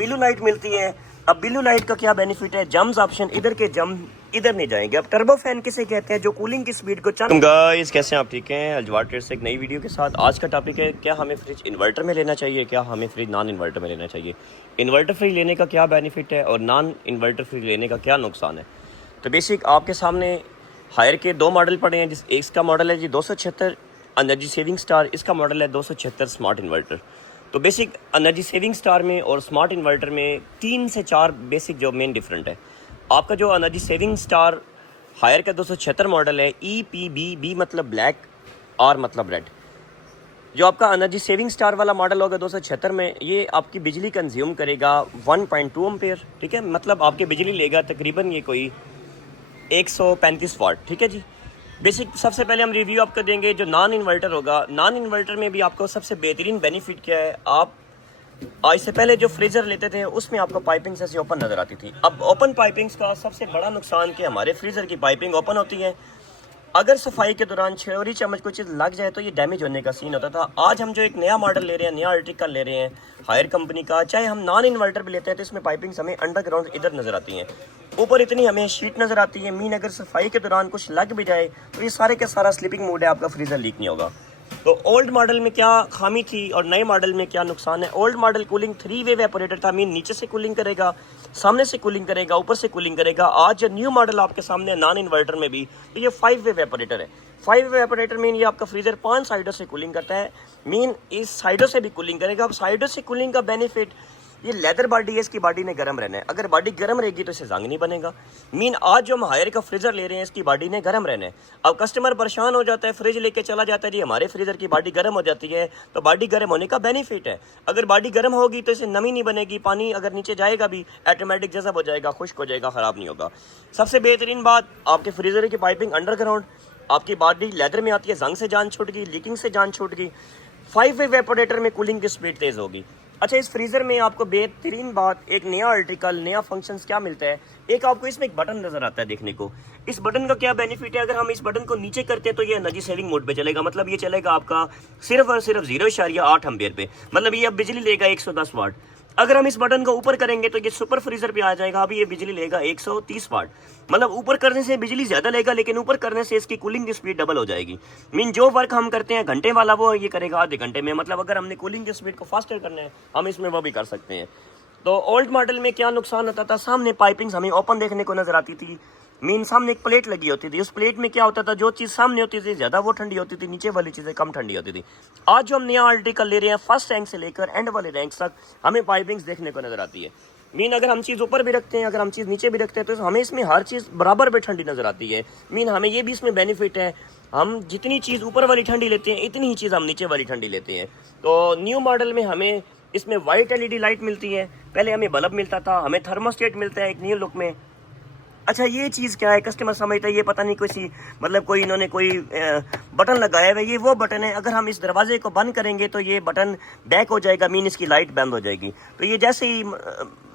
Blue light मिलती है। अब ब्लू लाइट का क्या बेनिफिट है, जम्स ऑप्शन, इधर के जम इधर नहीं जाएंगे। अब टर्बो फैन किसे कहते हैं, जो कूलिंग की स्पीड को गाइस कैसे हैं आप, ठीक हैं? अजवार ट्रेड से एक नई वीडियो के साथ। आज का टॉपिक है, क्या हमें फ्रिज इन्वर्टर में लेना चाहिए, क्या हमें फ्रिज नॉन इन्वर्टर में लेना चाहिए, इन्वर्टर फ्रिज लेने का क्या बेनिफिट है और नॉन इन्वर्टर फ्रिज लेने का क्या नुकसान है। तो बेसिक आपके सामने हायर के दो मॉडल पड़े हैं। जिस एक का मॉडल है जी 276 एनर्जी सेविंग स्टार, इसका मॉडल है 276 स्मार्ट इन्वर्टर। तो बेसिक एनर्जी सेविंग स्टार में और स्मार्ट इन्वर्टर में 3 से 4 बेसिक जो मेन डिफरेंट है। आपका जो एनर्जी सेविंग स्टार हायर का 276 मॉडल है, EPB मतलब ब्लैक, R मतलब रेड। जो आपका एनर्जी सेविंग स्टार वाला मॉडल होगा 276 में, ये आपकी बिजली कंज्यूम करेगा 1.2 एम्पेयर, ठीक है। मतलब आपकी बिजली लेगा तकरीबन ये कोई 135 वाट, ठीक है जी। बेसिक सबसे पहले हम रिव्यू आपको देंगे जो नॉन इन्वर्टर होगा। नॉन इन्वर्टर में भी आपको सबसे बेहतरीन बेनिफिट क्या है, आप आज से पहले जो फ्रीजर लेते थे उसमें आपको पाइपिंग ऐसी ओपन नजर आती थी। अब ओपन पाइपिंग्स का सबसे बड़ा नुकसान कि हमारे फ्रीजर की पाइपिंग ओपन होती है, अगर सफाई के दौरान छोरी चम्मच कोई चीज़ लग जाए तो ये डैमेज होने का सीन होता था। आज हम जो एक नया मॉडल ले रहे हैं, नया आर्टिकल ले रहे हैं हायर कंपनी का, चाहे हम नॉन इन्वर्टर भी लेते हैं तो इसमें पाइपिंग्स हमें अंडरग्राउंड इधर नजर आती हैं, ऊपर इतनी हमें शीट नजर आती है। मीन अगर सफाई के दौरान कुछ लग भी जाए तो ये सारे के सारा स्लिपिंग मोड है, आपका फ्रीजर लीक नहीं होगा। तो ओल्ड मॉडल में क्या खामी थी और नए मॉडल में क्या नुकसान है। ओल्ड मॉडल कूलिंग 3 वे वेपोरेटर था, मीन नीचे से कूलिंग करेगा, सामने से कूलिंग करेगा, ऊपर से कूलिंग करेगा। आज जो न्यू मॉडल आपके सामने नॉन इन्वर्टर में भी, तो ये 5 वे वेपोरेटर है। 5 वे वेपोरेटर मीन ये आपका फ्रीजर 5 साइडों से कूलिंग करता है, मीन इस साइडों से भी कूलिंग करेगा। अब साइडों से कूलिंग का बेनिफिट, ये लेदर बॉडी है, इसकी बॉडी ने गर्म रहना है। अगर बॉडी गर्म रहेगी तो इसे जंग नहीं बनेगा। मीन आज जो हम हायर का फ्रीजर ले रहे हैं इसकी बॉडी ने गर्म रहना है। अब कस्टमर परेशान हो जाता है, फ्रिज लेके चला जाता है, जी हमारे फ्रीजर की बॉडी गर्म हो जाती है। तो बॉडी गर्म होने का बेनिफिट है, अगर बॉडी गर्म होगी तो इसे नमी नहीं बनेगी, पानी अगर नीचे जाएगा भी ऑटोमेटिक जज़ब हो जाएगा, खुश्क हो जाएगा, ख़राब नहीं होगा। सबसे बेहतरीन बात, आपके फ्रीजर की पाइपिंग अंडरग्राउंड, आपकी बॉडी लेदर में आती है, जंग से जान छूट गई, लीकिंग से जान छूट गई। 5 वे वेपोरेटर में कूलिंग की स्पीड तेज़ होगी। अच्छा, इस फ्रीज़र में आपको बेहतरीन बात, एक नया आर्टिकल, नया फंक्शंस क्या मिलता है, एक आपको इसमें एक बटन नजर आता है देखने को। इस बटन का क्या बेनिफिट है, अगर हम इस बटन को नीचे करते हैं तो ये एनर्जी सेविंग मोड पे चलेगा। मतलब ये चलेगा आपका सिर्फ और सिर्फ 0.8 एम्पियर पे, मतलब ये अब बिजली लेगा 110 वाट। अगर हम इस बटन को ऊपर करेंगे तो ये सुपर फ्रीजर पे आ जाएगा, अभी ये बिजली लेगा 130 वाट। मतलब ऊपर करने से बिजली ज्यादा लेगा, लेकिन ऊपर करने से इसकी कूलिंग की स्पीड डबल हो जाएगी। मीन जो वर्क हम करते हैं घंटे वाला वो ये करेगा आधे घंटे में। मतलब अगर हमने कूलिंग की स्पीड को फास्टर करना है हम इसमें वो भी कर सकते हैं। तो ओल्ड मॉडल में क्या नुकसान होता था, सामने पाइपिंग्स हमें ओपन देखने को नजर आती थी। मीन सामने एक प्लेट लगी होती थी, उस प्लेट में क्या होता था, जो चीज़ सामने होती थी ज़्यादा वो ठंडी होती थी, नीचे वाली चीज़ें कम ठंडी होती थी। आज जो हम नया आर्टिकल ले रहे हैं, फर्स्ट रैंक से लेकर एंड वाले रैंक तक हमें पाइपिंग्स देखने को नजर आती है। मीन अगर हम चीज़ ऊपर भी रखते हैं, अगर हम चीज़ नीचे भी रखते हैं तो हमें इसमें हर चीज़ बराबर पे ठंडी नजर आती है। मीन हमें ये भी इसमें बेनिफिट है, हम जितनी चीज़ ऊपर वाली ठंडी लेते हैं इतनी ही चीज़ हम नीचे वाली ठंडी लेते हैं। तो न्यू मॉडल में हमें इसमें वाइट LED लाइट मिलती है, पहले हमें बल्ब मिलता था, हमें थर्मोस्टेट मिलता है एक न्यू लुक में। अच्छा, ये चीज़ क्या है, कस्टमर समझता है ये पता नहीं कोई मतलब कोई इन्होंने कोई बटन लगाया हुआ है, ये वो बटन है। अगर हम इस दरवाजे को बंद करेंगे तो ये बटन बैक हो जाएगा, मीन इसकी लाइट बंद हो जाएगी। तो ये जैसे ही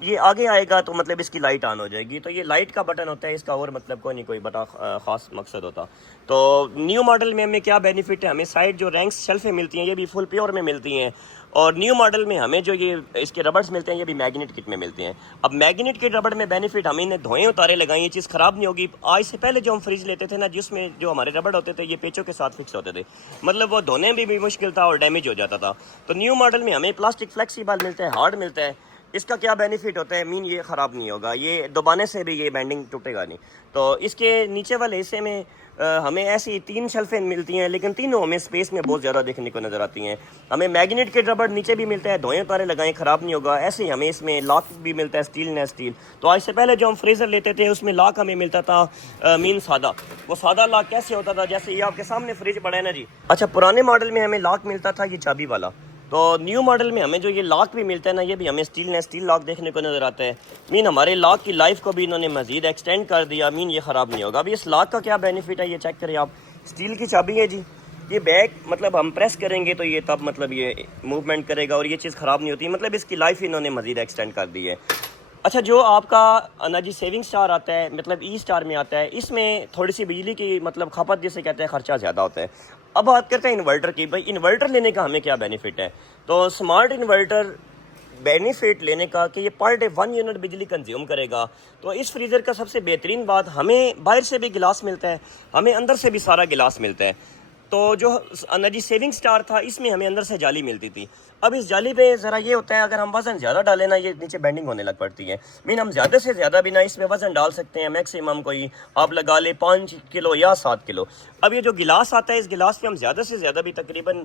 ये आगे आएगा तो मतलब इसकी लाइट ऑन हो जाएगी। तो ये लाइट का बटन होता है, इसका और मतलब कोई नहीं कोई बड़ा खास मकसद होता। तो न्यू मॉडल में हमें क्या बेनिफिट है, हमें साइड जो रैंक्स शेल्फें मिलती हैं ये भी फुल प्योर में मिलती हैं। और न्यू मॉडल में हमें जो ये इसके रबर्स मिलते हैं ये भी मैग्नेट किट में मिलते हैं। अब मैग्नेट किट रबड़ में बेनिफिट, हमें इन्हें धोए उतारे लगाई, ये चीज़ ख़राब नहीं होगी। आज से पहले जो हम फ्रिज लेते थे ना, जिसमें जो हमारे रबड़ होते थे ये पेचों के साथ फिक्स होते थे, मतलब वो धोने में भी मुश्किल था और डैमेज हो जाता था। तो न्यू मॉडल में हमें प्लास्टिक फ्लेक्सीबल मिलता है, हार्ड मिलता है। इसका क्या बेनिफिट होता है, मीन ये ख़राब नहीं होगा, ये दबाने से भी ये बैंडिंग टूटेगा नहीं। तो इसके नीचे वाले हिस्से में हमें ऐसी 3 शेल्फें मिलती हैं, लेकिन तीनों हमें स्पेस में बहुत ज़्यादा देखने को नज़र आती हैं। हमें मैग्नेट के रबड़ नीचे भी मिलता है, धोए उतारे लगाएं ख़राब नहीं होगा। ऐसे ही हमें इसमें लॉक भी मिलता है, स्टील न स्टील। तो आज से पहले जो हम फ्रीज़र लेते थे उसमें लॉक हमें मिलता था मीन सादा। वो सादा लॉक कैसे होता था, जैसे ये आपके सामने फ्रिज पड़ा है ना जी। अच्छा, पुराने मॉडल में हमें लॉक मिलता था ये चाबी वाला। तो न्यू मॉडल में हमें जो ये लॉक भी मिलता है ना, ये भी हमें स्टील लॉक देखने को नज़र आता है। मीन हमारे लॉक की लाइफ को भी इन्होंने मजीद एक्सटेंड कर दिया, मीन ये ख़राब नहीं होगा। अभी इस लॉक का क्या बेनिफिट है ये चेक करें आप। स्टील की चाबी है जी, ये बैक मतलब हम प्रेस करेंगे तो ये तब मतलब ये मूवमेंट करेगा और ये चीज़ ख़राब नहीं होती, मतलब इसकी लाइफ इन्होंने मजीद एक्सटेंड कर दी है। अच्छा, जो आपका एनर्जी सेविंग स्टार आता है, मतलब ई स्टार में आता है, इसमें थोड़ी सी बिजली की मतलब खपत जिसे कहते हैं खर्चा ज़्यादा होता है। अब बात करते हैं इन्वर्टर की। भाई इन्वर्टर लेने का हमें क्या बेनिफिट है। तो स्मार्ट इन्वर्टर बेनिफिट लेने का कि ये पर डे 1 यूनिट बिजली कंज्यूम करेगा। तो इस फ्रीज़र का सबसे बेहतरीन बात, हमें बाहर से भी गिलास मिलता है, हमें अंदर से भी सारा गिलास मिलता है। तो जो एनर्जी सेविंग स्टार था, इसमें हमें अंदर से जाली मिलती थी। अब इस जाली पे ज़रा ये होता है, अगर हम वज़न ज़्यादा डालें ना, ये नीचे बेंडिंग होने लग पड़ती है। मीन हम ज़्यादा से ज़्यादा भी ना इसमें वज़न डाल सकते हैं, मैक्सिमम कोई आप लगा ले 5 किलो या 7 किलो। अब ये जो गिलास आता है, इस गिलास पे हम ज़्यादा से ज़्यादा भी तकरीबन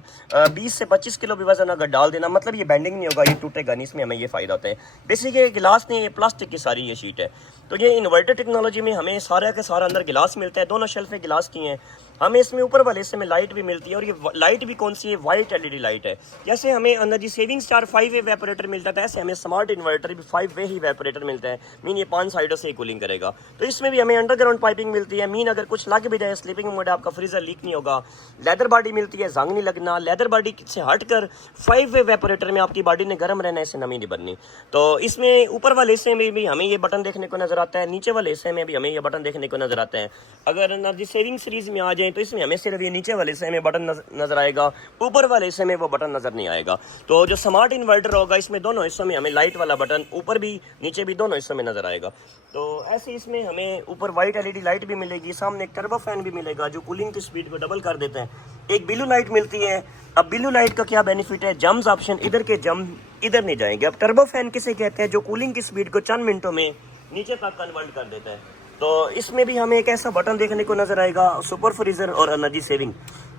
20 से 25 किलो भी वज़न अगर डाल देना, मतलब ये बेंडिंग नहीं होगा, ये टूटेगा नहीं, इसमें हमें ये फ़ायदा होता है। बेसिक ये गिलास नहीं, ये प्लास्टिक की सारी ये शीट है। तो ये इन्वर्टर टेक्नोलॉजी में हमें सारा का सारा अंदर गिलास मिलता है, दोनों शेल्फें गिलास की हैं। हमें इसमें ऊपर वाले हिस्से में लाइट भी मिलती है, और ये लाइट भी कौन सी है, वाइट एलईडी लाइट है। जैसे हमें एनर्जी सेविंग स्टार 5 वे इवेपोरेटर मिलता था, ऐसे हमें स्मार्ट इन्वर्टर भी 5 वे ही इवेपोरेटर मिलता है। मीन ये 5 साइडों से ही कूलिंग करेगा। तो इसमें भी हमें अंडरग्राउंड पाइपिंग मिलती है। मीन अगर कुछ लग भी जाए, स्लीपिंग मोड आपका फ्रीजर लीक नहीं होगा। लेदर बॉडी मिलती है, जंग नहीं लगना। लेदर बॉडी से हटकर 5 वे इवेपोरेटर में आपकी बॉडी ने गर्म रहना है, इससे नमी नहीं बननी। तो इसमें ऊपर वाले हिस्से में भी हमें ये बटन देखने को नजर आता है, नीचे वाले हिस्से में भी हमें ये बटन देखने को नजर आता है। अगर एनर्जी सेविंग सीरीज में आ जाए तो इसमें हमें सिर्फ नीचे वाले हिस्से में बटन नजर आएगा, ऊपर वाले हिस्से में वो बटन नजर नहीं आएगा। तो जो स्मार्ट इन्वर्टर होगा, इसमें दोनों हिस्सों में हमें लाइट वाला बटन ऊपर भी नीचे भी दोनों हिस्सों में नजर आएगा। तो ऐसे इसमें हमें ऊपर वाइट एलईडी लाइट भी मिलेगी, सामने एक टर्बो फैन भी मिलेगा जो कूलिंग की स्पीड को डबल कर देता है। एक ब्लू लाइट मिलती है। अब ब्लू लाइट का क्या बेनिफिट है, जम्स ऑप्शन, इधर के जम इधर नहीं जाएंगे। अब टर्बो फैन किसे कहते हैं, जो कूलिंग की स्पीड को चंद मिनटों में नीचे तक कन्वर्ट कर देता है। तो इसमें भी हमें एक ऐसा बटन देखने को नजर आएगा, सुपर फ्रीजर और एनर्जी सेविंग।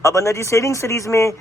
अब एनर्जी सेविंग सीरीज में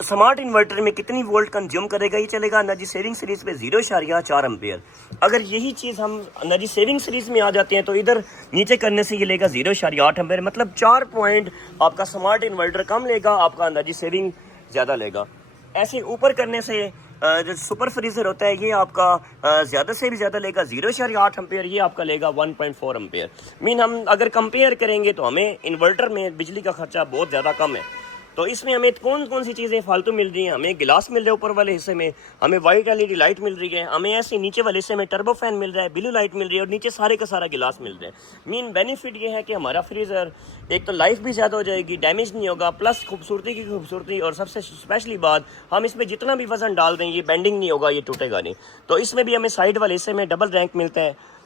स्मार्ट इन्वर्टर में कितनी वोल्ट कंज्यूम करेगा, ये चलेगा एनर्जी सेविंग सीरीज पे 0.4 एम्पियर। अगर यही चीज़ हम एनर्जी सेविंग सीरीज में आ जाते हैं तो इधर नीचे करने से ये लेगा 0.8 एम्पियर, मतलब 4 पॉइंट आपका स्मार्ट इन्वर्टर कम लेगा, आपका एनर्जी सेविंग ज़्यादा लेगा। ऐसे ऊपर करने से जो सुपर फ्रीजर होता है, ये आपका ज़्यादा से भी ज़्यादा लेगा 0.8 एम्पियर, ये आपका लेगा 1.4 एम्पियर। मीन हम अगर कंपेयर करेंगे तो हमें इन्वर्टर में बिजली का खर्चा बहुत ज़्यादा कम है। तो इसमें हमें कौन कौन सी चीज़ें फालतू मिल रही हैं, हमें गिलास मिल रहा है ऊपर वाले हिस्से में, हमें वाइट एलईडी लाइट मिल रही है, हमें ऐसे नीचे वाले हिस्से में टर्बो फैन मिल रहा है, ब्लू लाइट मिल रही है, और नीचे सारे का सारा गिलास मिल रहा है। मीन बेनिफिट ये है कि हमारा फ्रीज़र एक तो लाइफ भी ज़्यादा हो जाएगी, डैमेज नहीं होगा, प्लस खूबसूरती की खूबसूरती, और सबसे स्पेशली बात, हम इसमें जितना भी वजन डाल दें ये बेंडिंग नहीं होगा, ये टूटेगा नहीं। तो इसमें भी हमें साइड वाले हिस्से में डबल रैंक मिलता है,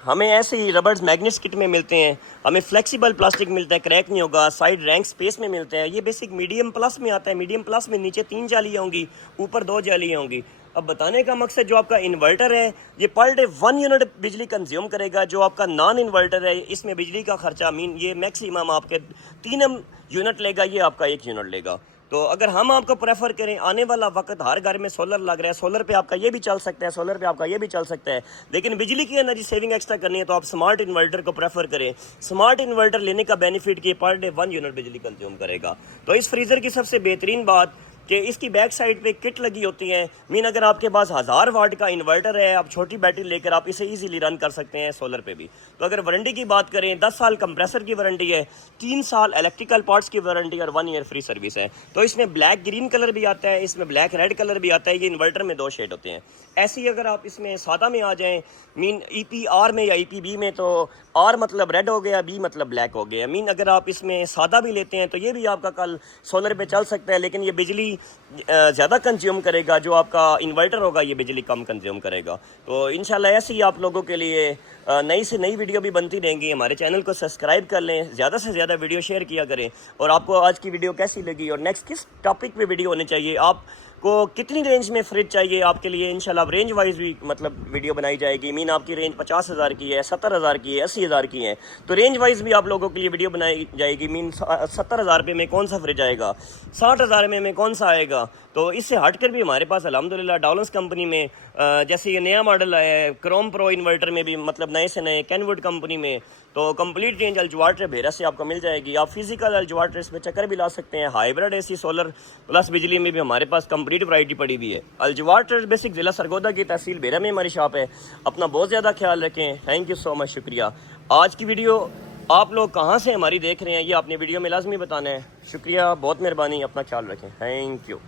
हमें ऐसे ही रबर्स मैग्नेट्स किट में मिलते हैं, हमें फ्लेक्सिबल प्लास्टिक मिलता है, क्रैक नहीं होगा, साइड रैंक स्पेस में मिलते हैं। ये बेसिक मीडियम प्लस में आता है। मीडियम प्लस में नीचे 3 जालियाँ होंगी, ऊपर 2 जालियाँ होंगी। अब बताने का मकसद, जो आपका इन्वर्टर है ये पर डे 1 यूनिट बिजली कंज्यूम करेगा। जो आपका नॉन इन्वर्टर है, इसमें बिजली का खर्चा मीन ये मैक्सिमम आपके 3 यूनिट लेगा, ये आपका 1 यूनिट लेगा। तो अगर हम आपको प्रेफर करें, आने वाला वक्त हर घर में सोलर लग रहा है, सोलर पे आपका ये भी चल सकता है, सोलर पे आपका ये भी चल सकता है, लेकिन बिजली की एनर्जी सेविंग एक्स्ट्रा करनी है तो आप स्मार्ट इन्वर्टर को प्रेफर करें। स्मार्ट इन्वर्टर लेने का बेनिफिट कि पर डे 1 यूनिट बिजली कंज्यूम करेगा। तो इस फ्रीजर की सबसे बेहतरीन बात कि इसकी बैक साइड पे किट लगी होती है। मीन अगर आपके पास 1000 वाट का इन्वर्टर है, आप छोटी बैटरी लेकर आप इसे इजीली रन कर सकते हैं सोलर पे भी। तो अगर वारंटी की बात करें, 10 साल कंप्रेसर की वारंटी है, 3 साल इलेक्ट्रिकल पार्ट्स की वारंटी और 1 ईयर फ्री सर्विस है। तो इसमें ब्लैक ग्रीन कलर भी आता है, इसमें ब्लैक रेड कलर भी आता है। ये इन्वर्टर में 2 शेड होते हैं। ऐसे ही अगर आप इसमें सादा में आ जाएं, मीन EPR में या EPB में, तो R मतलब रेड हो गया, B मतलब ब्लैक हो गया। मीन अगर आप इसमें सादा भी लेते हैं तो ये भी आपका कल सोलर पे चल सकता है, लेकिन ये बिजली ज़्यादा कंज्यूम करेगा। जो आपका इन्वर्टर होगा ये बिजली कम कंज्यूम करेगा। तो इंशाल्लाह ऐसे ही आप लोगों के लिए नई से नई वीडियो भी बनती रहेंगी। हमारे चैनल को सब्सक्राइब कर लें, ज़्यादा से ज़्यादा वीडियो शेयर किया करें। और आपको आज की वीडियो कैसी लगी और नेक्स्ट किस टॉपिक पे वीडियो होनी चाहिए, आपको कितनी रेंज में फ्रिज चाहिए आपके लिए, इंशाल्लाह रेंज वाइज भी मतलब वीडियो बनाई जाएगी। मीन आपकी रेंज 50,000 की है, 70,000 की है, 80,000 की है, तो रेंज वाइज भी आप लोगों के लिए वीडियो बनाई जाएगी। मीन 70,000 रुपये में कौन सा फ्रिज आएगा, 60,000 में कौन सा आएगा। तो इससे हटकर भी हमारे पास अल्हम्दुलिल्लाह डॉलर्स कंपनी में जैसे ये नया मॉडल आया है, क्रोम प्रो इन्वर्टर में भी मतलब नए से नए, कैनवुड कंपनी में, तो कंप्लीट रेंज अल्जवाटर भेरा से आपको मिल जाएगी। आप फिजिकल अल्जवाटर इस पर चक्कर भी ला सकते हैं। हाइब्रिड AC सोलर प्लस बिजली में भी हमारे पास कंप्लीट वैरायटी पड़ी हुई है। अल्जवाटर बेसिक ज़िला सरगोदा की तहसील भेरा में हमारी शॉप है। अपना बहुत ज़्यादा ख्याल रखें। थैंक यू सो मच, शुक्रिया। आज की वीडियो आप लोग कहाँ से हमारी देख रहे हैं, ये आपने वीडियो में लाजमी बताना है। शुक्रिया, बहुत मेहरबानी, अपना ख्याल रखें। Thank you.